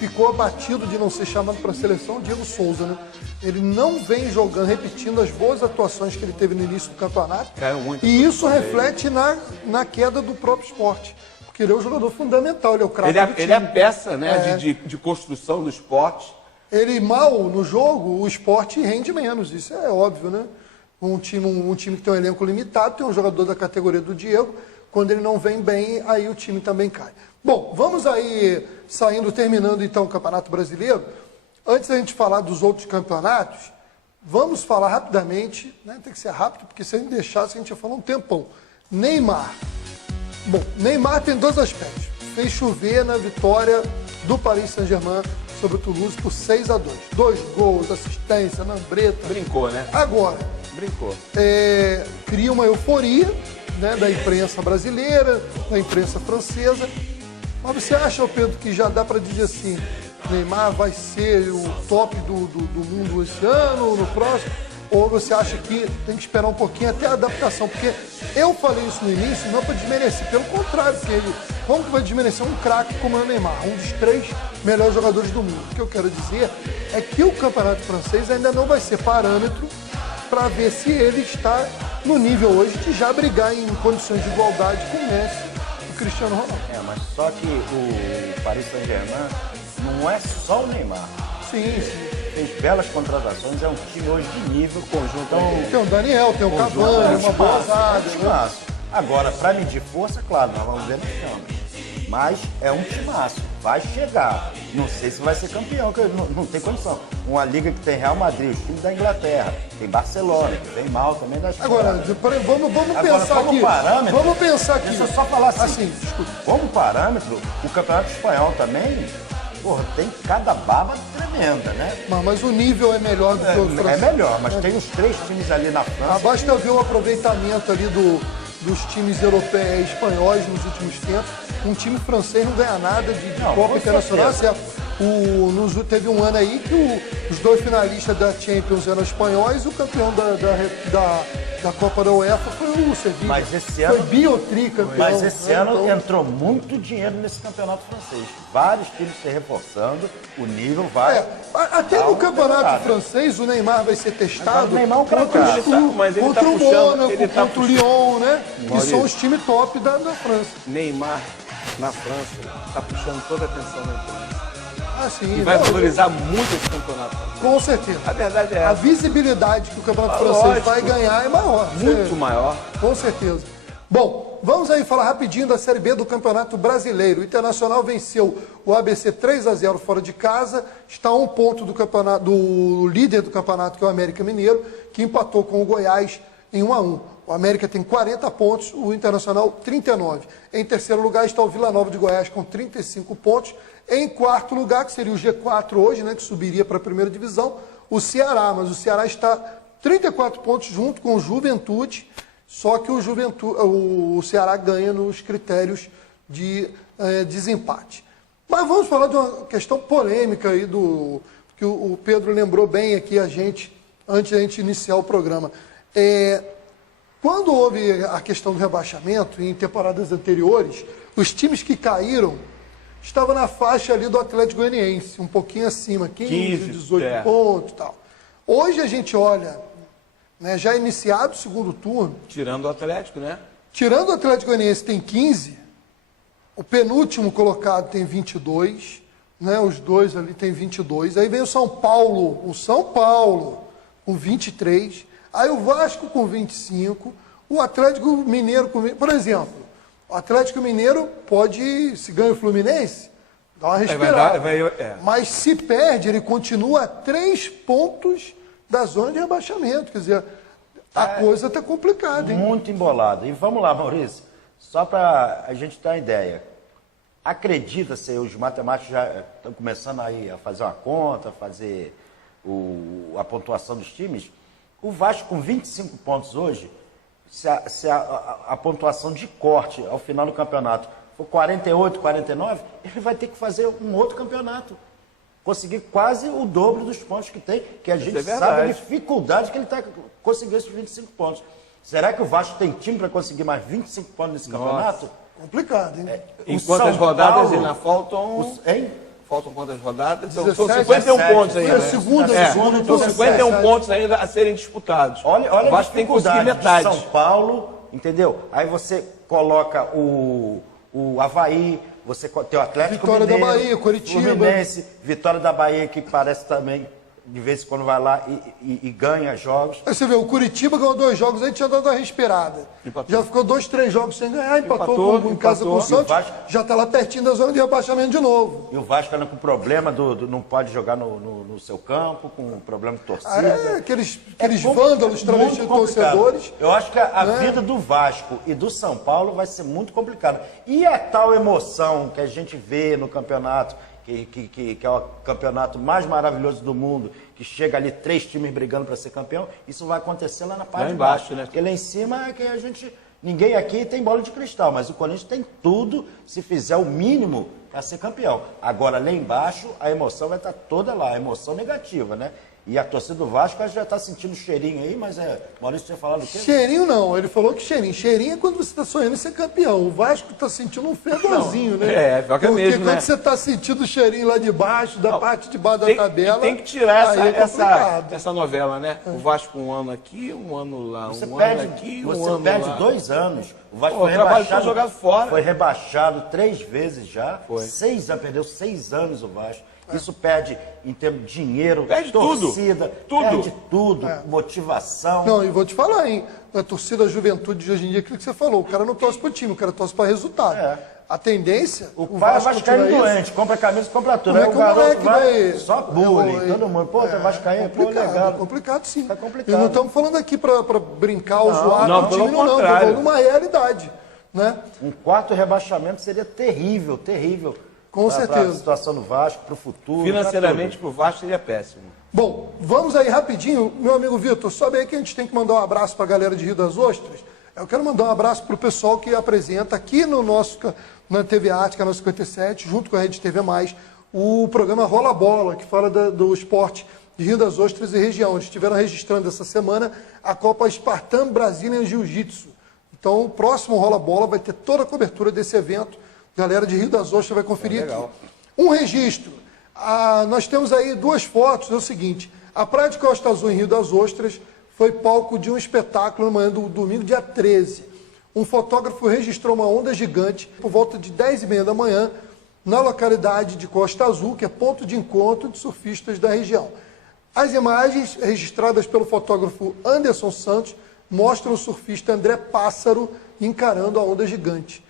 ficou abatido de não ser chamado para a seleção o Diego Souza, né? Ele não vem jogando, repetindo as boas atuações que ele teve no início do campeonato. E isso reflete na queda do próprio esporte. Porque ele é um jogador fundamental, ele é o craque do time. Ele é a peça, né, de construção do esporte. Ele mal no jogo, o esporte rende menos, isso é óbvio, né? Um time que tem um elenco limitado, tem um jogador da categoria do Diego, quando ele não vem bem, aí o time também cai. Bom, vamos aí terminando então o Campeonato Brasileiro. Antes da gente falar dos outros campeonatos, vamos falar rapidamente, né? Tem que ser rápido, porque se a gente deixasse, a gente ia falar um tempão. Neymar. Bom, Neymar tem 2 aspectos. Fez chover na vitória do Paris Saint-Germain sobre o Toulouse por 6-2. 2 gols, assistência, lambreta. Brincou, né? Agora, cria uma euforia, né, da imprensa brasileira, da imprensa francesa. Mas você acha, Pedro, que já dá para dizer assim, Neymar vai ser o top do mundo esse ano, no próximo? Ou você acha que tem que esperar um pouquinho até a adaptação? Porque eu falei isso no início, não para desmerecer, pelo contrário, como que vai desmerecer um craque como é o Neymar, um dos 3 melhores jogadores do mundo? O que eu quero dizer é que o campeonato francês ainda não vai ser parâmetro para ver se ele está no nível hoje de já brigar em condições de igualdade com o Messi e o Cristiano Ronaldo. Mas só que o Paris Saint-Germain não é só o Neymar. Sim. Fez belas contratações, é um time hoje de nível conjunto. Então, tem o Daniel, tem o Cavani, uma boa zaga. Agora, para medir força, claro, nós vamos ver no filme. Mas é um timaço. vai chegar. Não sei se vai ser campeão, porque não tem condição. Uma liga que tem Real Madrid, o time da Inglaterra, tem Barcelona, que vem mal também da Espanha. Agora, vamos pensar como aqui. Parâmetro, Vamos pensar aqui. Deixa eu só falar assim desculpa. Como parâmetro, o Campeonato Espanhol também, porra, tem cada baba tremenda, né? Mas o nível é melhor do que o francês. É melhor, mas tem os 3 times ali na França. Basta ver o aproveitamento ali dos times europeus e espanhóis nos últimos tempos. Um time francês não ganha nada de Copa Internacional, certo? Teve um ano aí que os 2 finalistas da Champions eram espanhóis e o campeão da Copa da UEFA foi o Sevilla. Mas esse ano, foi biotricampeão. Mas esse ano entrou muito dinheiro nesse campeonato francês. Vários times se reforçando, o nível vai... Até no campeonato francês o Neymar vai ser testado o Neymar é um contra o Mônaco, contra o Lyon, né? Que são os times top da França. Neymar, na França, está puxando toda a atenção da imprensa. Sim, e vai valorizar muito esse campeonato. Com certeza. A verdade é essa. A visibilidade que o campeonato francês vai ganhar é maior. Muito maior. Com certeza. Bom, vamos aí falar rapidinho da Série B do Campeonato Brasileiro. O Internacional venceu o ABC 3-0 fora de casa, está a 1 ponto do líder do campeonato, que é o América Mineiro, que empatou com o Goiás em 1-1. O América tem 40 pontos, o Internacional 39. Em terceiro lugar está o Vila Nova de Goiás com 35 pontos. Em quarto lugar, que seria o G4 hoje, né, que subiria para a primeira divisão, o Ceará. Mas o Ceará está 34 pontos junto com o Juventude, só que o Ceará ganha nos critérios de desempate. Mas vamos falar de uma questão polêmica aí que o Pedro lembrou bem aqui antes de a gente iniciar o programa. Quando houve a questão do rebaixamento, em temporadas anteriores, os times que caíram estavam na faixa ali do Atlético Goianiense, um pouquinho acima, 15 18 pontos e tal. Hoje a gente olha, né, já iniciado o segundo turno... Tirando o Atlético, né? Tirando o Atlético Goianiense tem 15, o penúltimo colocado tem 22, né, os dois ali tem 22, aí vem o São Paulo com 23, aí o Vasco com 25, o Atlético Mineiro com... Por exemplo, o Atlético Mineiro pode, se ganha o Fluminense, dar uma respirada. Mas se perde, ele continua a 3 pontos da zona de rebaixamento. Quer dizer, a coisa está complicada, hein? Muito embolada. E vamos lá, Maurício, só para a gente ter uma ideia. Acredita-se, os matemáticos já estão começando aí a fazer uma conta, fazer a pontuação dos times. O Vasco com 25 pontos hoje, se a pontuação de corte ao final do campeonato for 48, 49, ele vai ter que fazer um outro campeonato. Conseguir quase o dobro dos pontos que tem, que a gente sabe a dificuldade que ele está conseguindo esses 25 pontos. Será que o Vasco tem time para conseguir mais 25 pontos nesse campeonato? Complicado, hein? Em quantas rodadas ainda faltam? Faltam quantas rodadas? São 51 pontos ainda. São 51 pontos ainda a serem disputados. Olha o Vasco tem que conseguir metade. São Paulo, entendeu? Aí você coloca o Avaí, você tem o Atlético Vitória Mineiro, da Bahia, Curitiba, Fluminense, Vitória da Bahia, que parece também, de vez em quando vai lá e ganha jogos. Aí você vê, o Curitiba ganhou 2 jogos, aí tinha dado uma respirada. Empatou. Já ficou 2, 3 jogos sem ganhar, empatou em casa com o Santos, já está lá pertinho da zona de rebaixamento de novo. E o Vasco anda com problema não pode jogar no seu campo, com problema de torcida. Aqueles vândalos, travestis torcedores. Eu acho que a vida do Vasco e do São Paulo vai ser muito complicada. E a tal emoção que a gente vê no campeonato, que é o campeonato mais maravilhoso do mundo, que chega ali 3 times brigando para ser campeão, isso vai acontecer lá na parte de baixo, né? Porque lá em cima é que ninguém aqui tem bola de cristal, mas o Corinthians tem tudo, se fizer o mínimo, para ser campeão. Agora, lá embaixo, a emoção vai estar toda lá, a emoção negativa, né? E a torcida do Vasco já está sentindo cheirinho aí, mas Maurício tinha falado o quê? Cheirinho não, ele falou que cheirinho. Cheirinho é quando você está sonhando em ser campeão. O Vasco está sentindo um fedorzinho, né? Pior que é mesmo, quando você está sentindo o cheirinho lá de baixo, da parte de baixo da tabela... Tem que tirar essa novela, né? O Vasco um ano aqui, um ano lá, ano aqui, um ano lá. Você perde 2 anos. O Vasco foi rebaixado, jogado fora. Foi rebaixado 3 vezes já. Perdeu 6 anos o Vasco. Isso perde em termos de dinheiro, torcida, perde tudo, motivação. Não, e vou te falar, hein? A torcida, a juventude de hoje em dia, aquilo que você falou, o cara não torce para o time, o cara torce para resultado. a tendência... O pai é vascaíno doente, compra camisa, compra tudo. Aí o garoto vai, só bullying, todo mundo. Pô, tá vascaíno, pô, legal. É complicado, sim. Tá complicado. E não estamos falando aqui para brincar ou zoar não, o time, pelo não. Estamos contrário. falando uma realidade, né? Um quarto rebaixamento seria terrível, terrível. Com certeza. Para a situação do Vasco, para o futuro. Financeiramente, para o Vasco seria péssimo. Bom, vamos aí rapidinho. Meu amigo Vitor, sobe aí que a gente tem que mandar um abraço para a galera de Rio das Ostras. Eu quero mandar um abraço para o pessoal que apresenta aqui no na TV Arte, canal 57, junto com a Rede TV+, o programa Rola Bola, que fala do esporte de Rio das Ostras e região. Eles estiveram registrando essa semana a Copa Spartan Brazilian Jiu-Jitsu. Então, o próximo Rola Bola vai ter toda a cobertura desse evento. A galera de Rio das Ostras vai conferir aqui. Um registro. Nós temos aí duas fotos. É o seguinte, a Praia de Costa Azul em Rio das Ostras foi palco de um espetáculo na manhã do domingo, dia 13. Um fotógrafo registrou uma onda gigante por volta de 10h30 da manhã na localidade de Costa Azul, que é ponto de encontro de surfistas da região. As imagens registradas pelo fotógrafo Anderson Santos mostram o surfista André Pássaro encarando a onda gigante.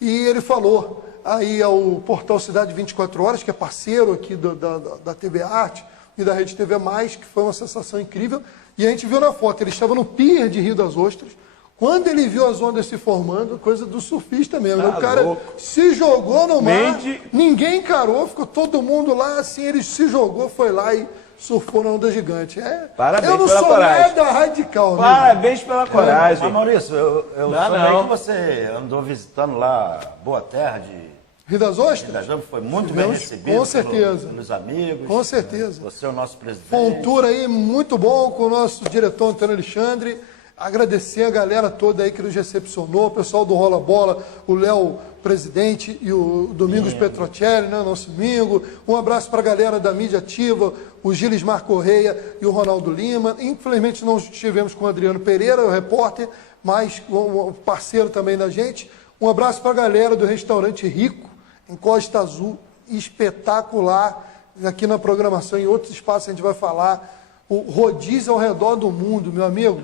E ele falou aí ao portal Cidade 24 Horas, que é parceiro aqui da TV Arte e da Rede TV+, que foi uma sensação incrível. E a gente viu na foto, ele estava no pier de Rio das Ostras. Quando ele viu as ondas se formando, coisa do surfista mesmo. O cara se jogou no mar, ninguém encarou, ficou todo mundo lá, assim, ele se jogou, foi lá e surfou na onda gigante. Parabéns eu não pela sou coragem. nada radical. Parabéns pela coragem. Mas, Maurício, eu soube que você andou visitando lá Boa Terra de Rio das Ostras? Foi muito bem recebido com certeza. Pelos amigos. Com certeza. Você é o nosso presidente. Foi um tour aí muito bom com o nosso diretor Antônio Alexandre. Agradecer a galera toda aí que nos recepcionou, o pessoal do Rola Bola, o Léo, presidente, e o Domingos Petrocelli, né, nosso amigo. Um abraço para a galera da mídia ativa, o Gilismar Correia e o Ronaldo Lima. Infelizmente não estivemos com o Adriano Pereira, o repórter, mas um parceiro também da gente. Um abraço para a galera do Restaurante Rico, em Costa Azul, espetacular. Aqui na programação, em outros espaços a gente vai falar. O rodízio ao redor do mundo, meu amigo.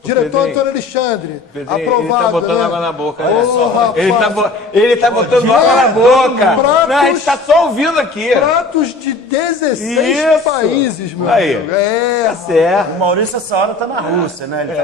Diretor Antônio Alexandre, aprovado. Ele tá botando água na boca, olha só. Rapaz, ele tá botando água na boca. Não, a gente tá só ouvindo aqui. Pratos de 16 países, meu amigo. Tá certo. O Maurício, essa hora, tá na Rússia, né? Ele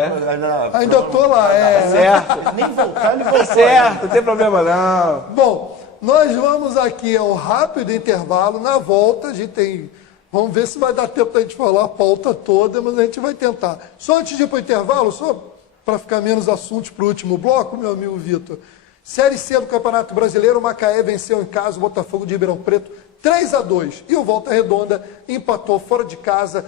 ainda tô lá, Tá certo. Nem voltar, ele voltou. Tá certo, não tem problema não. Bom, nós vamos aqui ao rápido intervalo. Na volta, a gente tem... Vamos ver se vai dar tempo da gente falar a pauta toda, mas a gente vai tentar. Só antes de ir para o intervalo, só para ficar menos assuntos para o último bloco, meu amigo Vitor. Série C do Campeonato Brasileiro, o Macaé venceu em casa o Botafogo de Ribeirão Preto 3-2. E o Volta Redonda empatou fora de casa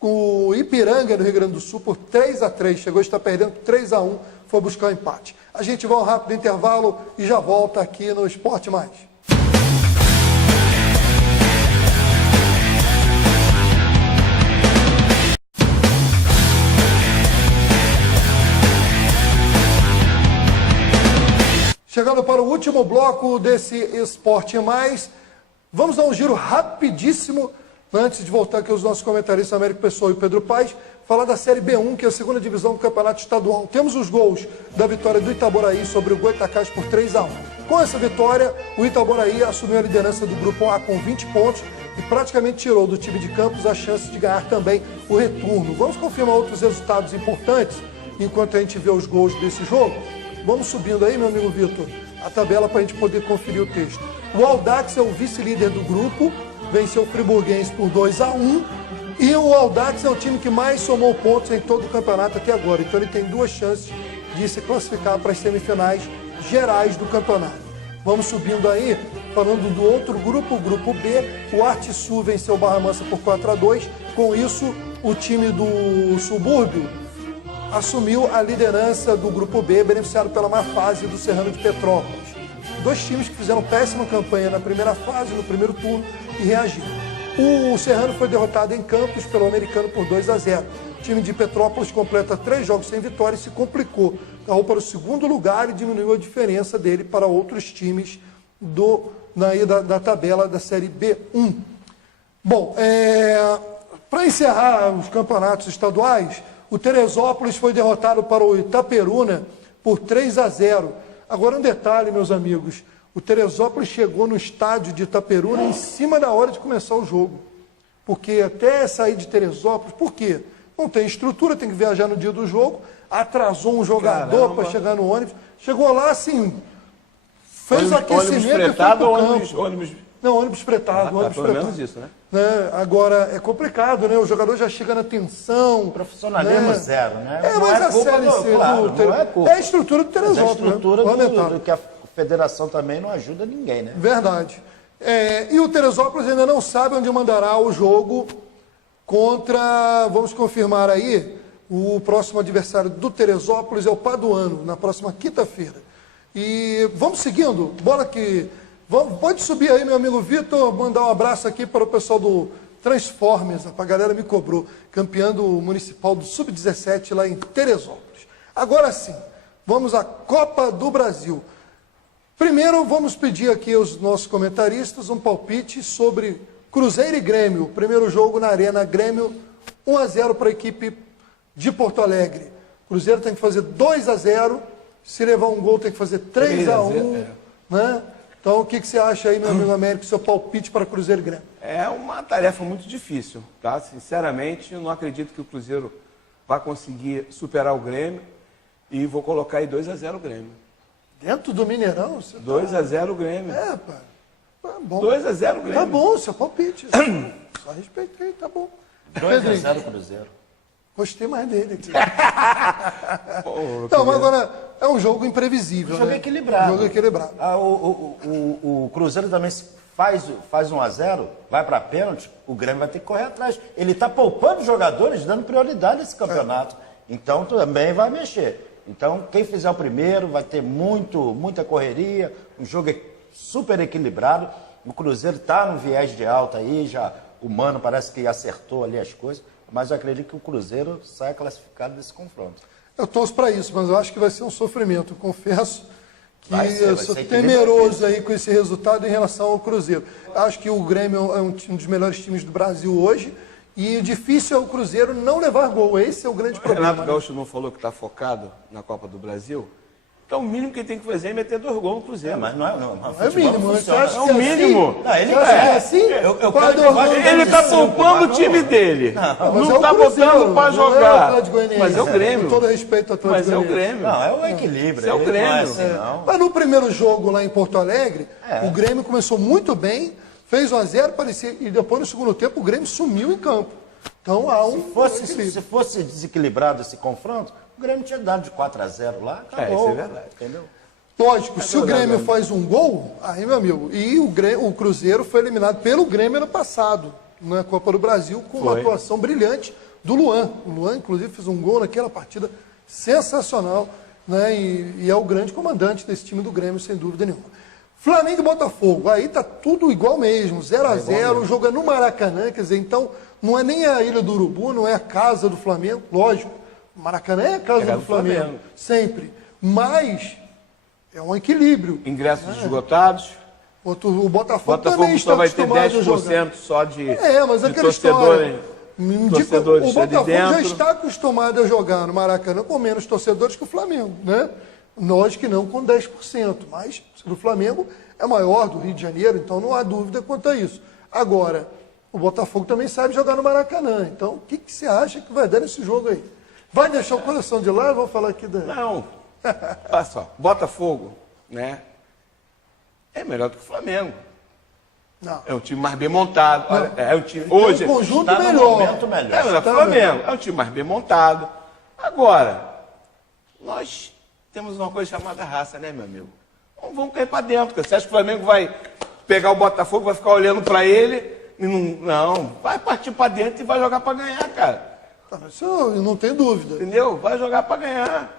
com o Ipiranga, no Rio Grande do Sul, por 3-3. Chegou a estar perdendo 3-1, foi buscar o empate. A gente vai ao rápido intervalo e já volta aqui no Esporte Mais. Chegando para o último bloco desse Esporte Mais, vamos dar um giro rapidíssimo, antes de voltar aqui aos nossos comentaristas, Américo Pessoa e Pedro Paes, falar da Série B1, que é a segunda divisão do Campeonato Estadual. Temos os gols da vitória do Itaboraí sobre o Goitacás por 3-1. Com essa vitória, o Itaboraí assumiu a liderança do Grupo A com 20 pontos e praticamente tirou do time de Campos a chance de ganhar também o retorno. Vamos confirmar outros resultados importantes, enquanto a gente vê os gols desse jogo? Vamos subindo aí, meu amigo Vitor, a tabela para a gente poder conferir o texto. O Audax é o vice-líder do grupo, venceu o Friburguense por 2-1. E o Audax é o time que mais somou pontos em todo o campeonato até agora. Então ele tem duas chances de se classificar para as semifinais gerais do campeonato. Vamos subindo aí, falando do outro grupo, o grupo B. O Arte Sul venceu o Barra Mansa por 4-2. Com isso, o time do Subúrbio assumiu a liderança do grupo B, beneficiado pela má fase do Serrano de Petrópolis. Dois times que fizeram péssima campanha na primeira fase, no primeiro turno, e reagiram. O Serrano foi derrotado em Campos pelo Americano por 2-0. O time de Petrópolis completa 3 jogos sem vitória e se complicou. Caiu para o segundo lugar e diminuiu a diferença dele para outros times da tabela da Série B1. Bom, para encerrar os campeonatos estaduais, o Teresópolis foi derrotado para o Itaperuna por 3-0. Agora um detalhe, meus amigos. O Teresópolis chegou no estádio de Itaperuna em cima da hora de começar o jogo. Porque até sair de Teresópolis, por quê? Não tem estrutura, tem que viajar no dia do jogo, atrasou um jogador para chegar no ônibus. Chegou lá assim, fez o aquecimento ônibus e foi fretado pro ou campo. ônibus... Não, ônibus fretado. Ônibus pelo fretado. menos isso, né? Agora, é complicado, né? O jogador já chega na tensão. Profissionalismo zero, né? Mas a culpa Série C claro, do não é culpa. é a estrutura do Mas é a Teresópolis, estrutura né? Lamentável. que a federação também não ajuda ninguém, né? Verdade. E o Teresópolis ainda não sabe onde mandará o jogo contra, vamos confirmar aí, o próximo adversário do Teresópolis é o Paduano, na próxima quinta-feira. E vamos seguindo, bora que... Pode subir aí, meu amigo Vitor, mandar um abraço aqui para o pessoal do Transformers, a galera me cobrou, campeão do municipal do Sub-17 lá em Teresópolis. Agora sim, vamos à Copa do Brasil. Primeiro, vamos pedir aqui aos nossos comentaristas um palpite sobre Cruzeiro e Grêmio. Primeiro jogo na Arena Grêmio, 1-0 para a equipe de Porto Alegre. Cruzeiro tem que fazer 2-0, se levar um gol tem que fazer 3-1, né? Então, o que você acha aí, meu amigo Américo, seu palpite para Cruzeiro e Grêmio? É uma tarefa muito difícil, tá? Sinceramente, eu não acredito que o Cruzeiro vai conseguir superar o Grêmio e vou colocar aí 2-0 o Grêmio. Dentro do Mineirão? 2-0 o Grêmio. Pá. Tá bom. 2-0 o Grêmio. Tá bom, seu palpite. Só respeitei, tá bom. 2-0 Cruzeiro. Gostei mais dele aqui. Pô, Então, mas agora é um jogo imprevisível. Um jogo né? equilibrado. Jogo equilibrado. O Cruzeiro também faz 1-0, vai para pênalti, o Grêmio vai ter que correr atrás. Ele está poupando jogadores, dando prioridade nesse campeonato. Então também vai mexer. Então quem fizer o primeiro vai ter muita correria, um jogo super equilibrado. O Cruzeiro está no viés de alta aí, já o Mano parece que acertou ali as coisas, mas eu acredito que o Cruzeiro saia classificado desse confronto. Eu torço para isso, mas eu acho que vai ser um sofrimento. Eu confesso que eu sou ser temeroso aí com esse resultado em relação ao Cruzeiro. Acho que o Grêmio é um dos melhores times do Brasil hoje e o difícil é o Cruzeiro não levar gol. Esse é o grande O problema. Renato Gaúcho não falou que está focado na Copa do Brasil? Então o mínimo que ele tem que fazer é meter 2 gols no Cruzeiro. Mas não é, É o mínimo. Você acha É o que mínimo. Não, ele Você acha que é assim? Eu Qual quero é o que orgulho Ele está disso? poupando o time dele. Mas Não é o está Cruzeiro, botando para não é o jogar. Atlético Goianiense. Mas é o Grêmio. Com todo respeito ao Atlético Mas é o Goianiense. Grêmio. Não, é o equilíbrio. Isso é o ele não Grêmio. assim, não. Mas no primeiro jogo lá em Porto Alegre, o Grêmio começou muito bem, fez 1-0, parecia, e depois no segundo tempo o Grêmio sumiu em campo. Então há um equilíbrio. Se fosse desequilibrado esse confronto, o Grêmio tinha dado de 4-0 lá, acabou. Isso é verdade. Entendeu? Lógico, se o Grêmio faz um gol, aí, meu amigo, e o Cruzeiro foi eliminado pelo Grêmio ano passado, na Copa do Brasil, com uma atuação brilhante do Luan. O Luan, inclusive, fez um gol naquela partida sensacional, né? E é o grande comandante desse time do Grêmio, sem dúvida nenhuma. Flamengo e Botafogo, aí tá tudo igual mesmo, 0-0, o jogo é no Maracanã, quer dizer, então não é nem a Ilha do Urubu, não é a casa do Flamengo, lógico, o Maracanã é a casa do Flamengo, sempre, mas é um equilíbrio. Ingressos esgotados. O Botafogo também Botafogo está só vai ter acostumado a jogar. 10% só de, Mas de aquela história. torcedores O Botafogo de já dentro. está acostumado a jogar no Maracanã com menos torcedores que o Flamengo, né? Nós que não com 10%, mas o Flamengo é maior do Rio de Janeiro, então não há dúvida quanto a isso. Agora, o Botafogo também sabe jogar no Maracanã, então o que você acha que vai dar nesse jogo aí? Vai deixar o coração de lado? Vamos falar aqui da... Não. Olha só, Botafogo, né? É melhor do que o Flamengo. Não. É um time mais bem montado. Olha, é um time hoje. Tem um conjunto Tá no melhor. momento melhor. É melhor que o Flamengo. É um time mais bem montado. Agora, nós temos uma coisa chamada raça, né, meu amigo? Vamos cair para dentro. Cara. Você acha que o Flamengo vai pegar o Botafogo, vai ficar olhando para ele? E não, vai partir para dentro e vai jogar para ganhar, cara. Isso eu não tenho dúvida. Entendeu? Vai jogar para ganhar.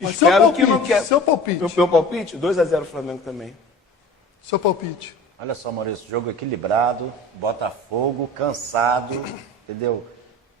Mas Espero que não quer. Seu palpite. Meu palpite? 2-0 Flamengo também. Seu palpite. Olha só, Maurício, jogo equilibrado, Botafogo cansado, entendeu?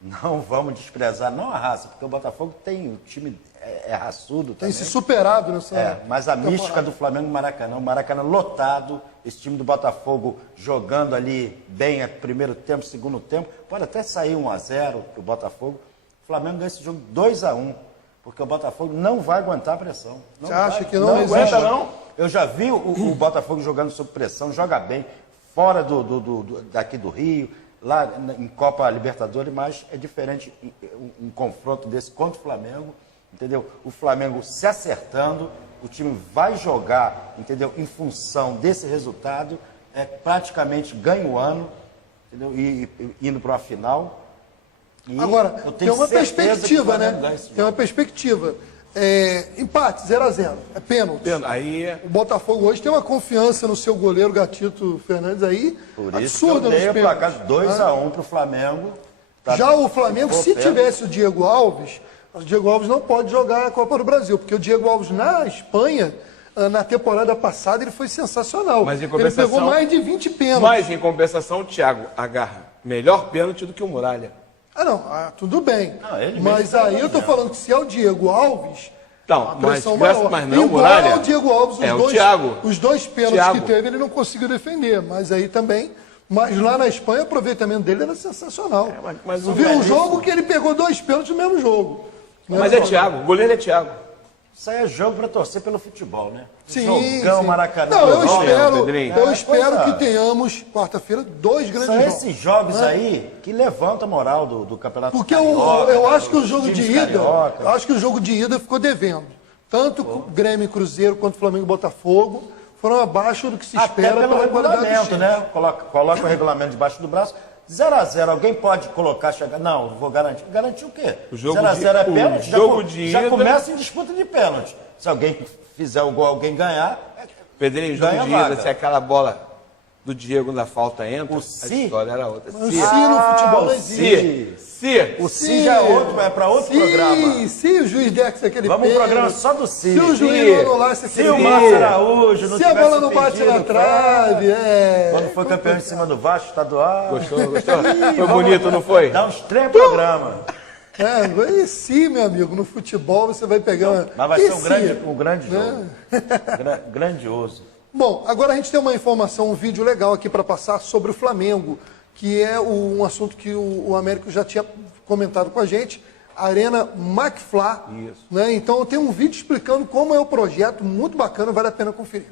Não vamos desprezar, não a raça, porque o Botafogo tem o time, é raçudo Tem também. se superado nessa Mas a temporada. mística do Flamengo e Maracanã, o Maracanã lotado, esse time do Botafogo jogando ali bem a primeiro tempo, segundo tempo, pode até sair 1-0 pro Botafogo. O Flamengo ganha esse jogo 2-1, porque o Botafogo não vai aguentar a pressão. Você acha que não Aguenta existe? não? Eu já vi o Botafogo jogando sob pressão, joga bem, fora daqui do Rio, lá em Copa Libertadores, mas é diferente um confronto desse contra o Flamengo, entendeu? O Flamengo se acertando, o time vai jogar, entendeu? Em função desse resultado, praticamente ganha o ano, entendeu? E indo para a final. E agora, tem uma certeza perspectiva, né? Tem uma perspectiva. Empate, 0-0. É pênalti. Aí... O Botafogo hoje tem uma confiança no seu goleiro Gatito Fernandes aí, Por isso absurda que eu nos dei o placar pênaltis. de 2-1 para o Flamengo. Já o Flamengo, se tivesse o Diego Alves não pode jogar a Copa do Brasil, porque o Diego Alves na Espanha, na temporada passada, ele foi sensacional. Mas em compensação, ele pegou mais de 20 pênaltis. Mas em compensação, o Thiago agarra melhor pênalti do que o Muralha. Tudo bem. Ele mas aí eu tô falando que se é o Diego Alves, a pressão maior. Mas não, igual Muralha. O Diego Alves, o Thiago. Os dois pênaltis que teve, ele não conseguiu defender. Mas aí também. Mas lá na Espanha, o aproveitamento dele era sensacional. Mas viu um jogo que ele pegou 2 pênaltis no mesmo jogo. Mas é Thiago, o goleiro é Thiago. Isso aí é jogo para torcer pelo futebol, né? Sim, Jogão, sim. Maracanã. Não, eu eu espero que tenhamos, quarta-feira, 2 grandes jogos. São esses jogos aí que levantam a moral do Campeonato Porque Carioca, eu acho que o jogo de ida, carioca. eu acho que o jogo de ida ficou devendo. Tanto o Grêmio e Cruzeiro quanto o Flamengo e Botafogo foram abaixo do que se espera pela qualidade do time. Né? Coloca o regulamento debaixo do braço. 0-0, alguém pode colocar, chegar. Não, vou garantir. Garantir o quê? 0-0 é pênalti, já começa em disputa de pênalti. Se alguém fizer o gol, alguém ganhar. Pedrinho, jogo de ida, se aquela bola do Diego na falta entra, a história era outra. O si no futebol não existe. O si já é outro, é para outro programa. Se o juiz desse aquele Vamos um programa só do si. Se o juiz não anulasse aquele Se o Márcio Araújo não se a bola não bate na trave, Quando foi campeão em cima do Vasco estadual. Gostou? Foi bonito, não foi? Dá uns 3 programas. E se, meu amigo, no futebol você vai pegar... Mas vai ser um grande jogo. Grandioso. Bom, agora a gente tem uma informação, um vídeo legal aqui para passar sobre o Flamengo, que é um assunto que o Américo já tinha comentado com a gente, a Arena McFly. Isso. Né? Então eu tenho um vídeo explicando como é o projeto, muito bacana, vale a pena conferir.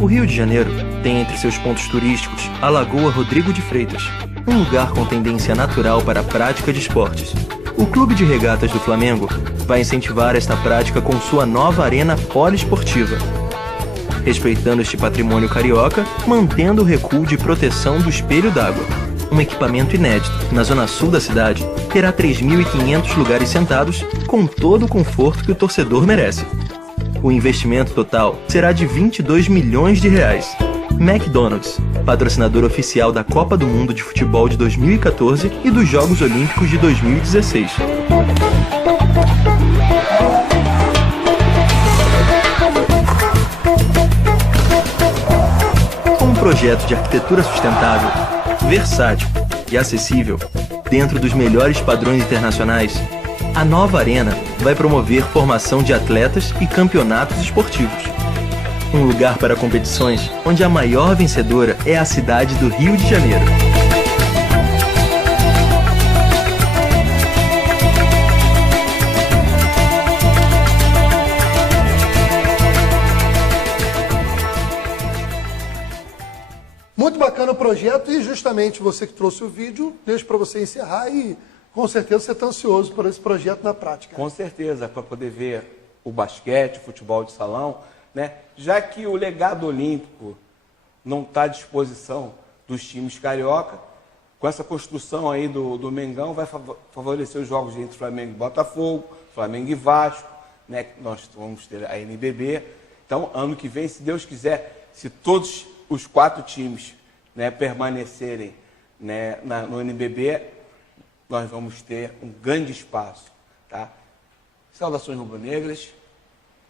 O Rio de Janeiro tem entre seus pontos turísticos a Lagoa Rodrigo de Freitas, um lugar com tendência natural para a prática de esportes. O Clube de Regatas do Flamengo vai incentivar esta prática com sua nova arena poliesportiva. Respeitando este patrimônio carioca, mantendo o recuo de proteção do espelho d'água. Um equipamento inédito, na zona sul da cidade, terá 3.500 lugares sentados, com todo o conforto que o torcedor merece. O investimento total será de 22 milhões de reais. McDonald's, patrocinador oficial da Copa do Mundo de Futebol de 2014 e dos Jogos Olímpicos de 2016. Com um projeto de arquitetura sustentável, versátil e acessível, dentro dos melhores padrões internacionais, a nova arena vai promover formação de atletas e campeonatos esportivos. Um lugar para competições onde a maior vencedora é a cidade do Rio de Janeiro. Muito bacana o projeto e justamente você que trouxe o vídeo, deixo para você encerrar e com certeza você está ansioso por esse projeto na prática. Com certeza, para poder ver o basquete, o futebol de salão, né? Já que o legado olímpico não está à disposição dos times carioca, com essa construção aí do Mengão, vai favorecer os jogos entre Flamengo e Botafogo, Flamengo e Vasco, né? Nós vamos ter a NBB. Então, ano que vem, se Deus quiser, se todos os 4 times, né, permanecerem, né, no NBB, nós vamos ter um grande espaço, tá? Saudações rubro-negras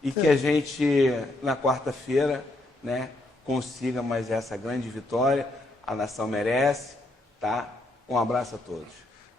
e que a gente, na quarta-feira, né, consiga mais essa grande vitória. A nação merece, tá? Um abraço a todos.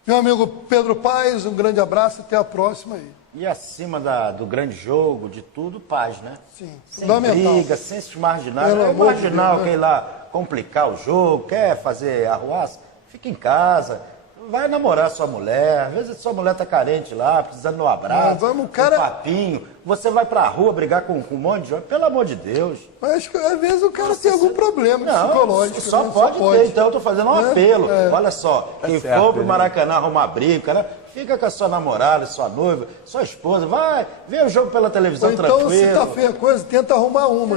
Meu amigo Pedro Paes, um grande abraço, até a próxima aí. E acima do grande jogo, de tudo, paz, né? Sim, sem fundamental. briga, sem se marginar. Pelo É amor de marginal, Deus, né? quer ir lá complicar o jogo, quer fazer arruaça, fica em casa. Vai namorar sua mulher, às vezes sua mulher tá carente lá, precisando de um abraço, um papinho. Você vai pra rua brigar com um monte de jovem, pelo amor de Deus. Mas às vezes o cara tem algum problema psicológico. Só pode ter, então eu tô fazendo um apelo. Olha só, quem for pro Maracanã arrumar briga, né? Fica com a sua namorada, sua noiva, sua esposa, vai, vê o jogo pela televisão tranquilo. Então, se tá feia a coisa, tenta arrumar uma,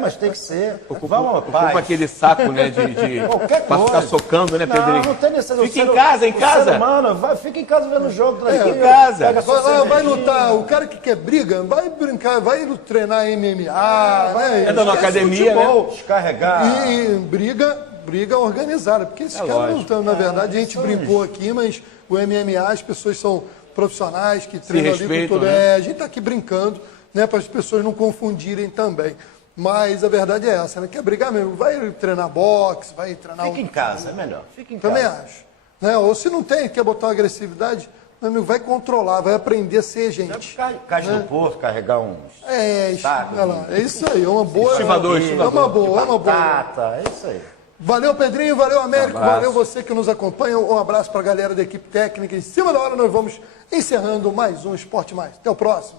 mas tem que ser. Vamos, ocupa aquele saco, né, pra ficar socando, né, Pedrinho? Não tem necessidade. Fica em casa. Mano, fica em casa vendo o jogo, tranquilo. Fica em casa. Vai lutar, o cara que quer briga, vai brincar, vai treinar MMA, vai... Entra na academia, né? Descarregar. E briga organizada, porque esses caras não estão, na verdade, a gente brincou aqui, mas o MMA, as pessoas são profissionais que treinam ali com tudo. Né? A gente está aqui brincando, né, para as pessoas não confundirem também. Mas a verdade é essa, né? Quer brigar mesmo, vai treinar boxe, vai treinar... Fica em casa, é melhor. Fica em casa. Também acho. Né? Ou se não tem, quer botar uma agressividade, meu amigo, vai controlar, vai aprender a ser gente. Caixa do Porto, carregar uns... É isso aí, é uma boa... Estivador. É uma boa. É isso aí. Valeu, Pedrinho, valeu, Américo, valeu você que nos acompanha. Um abraço para a galera da equipe técnica. Em cima da hora nós vamos encerrando mais um Esporte Mais. Até o próximo.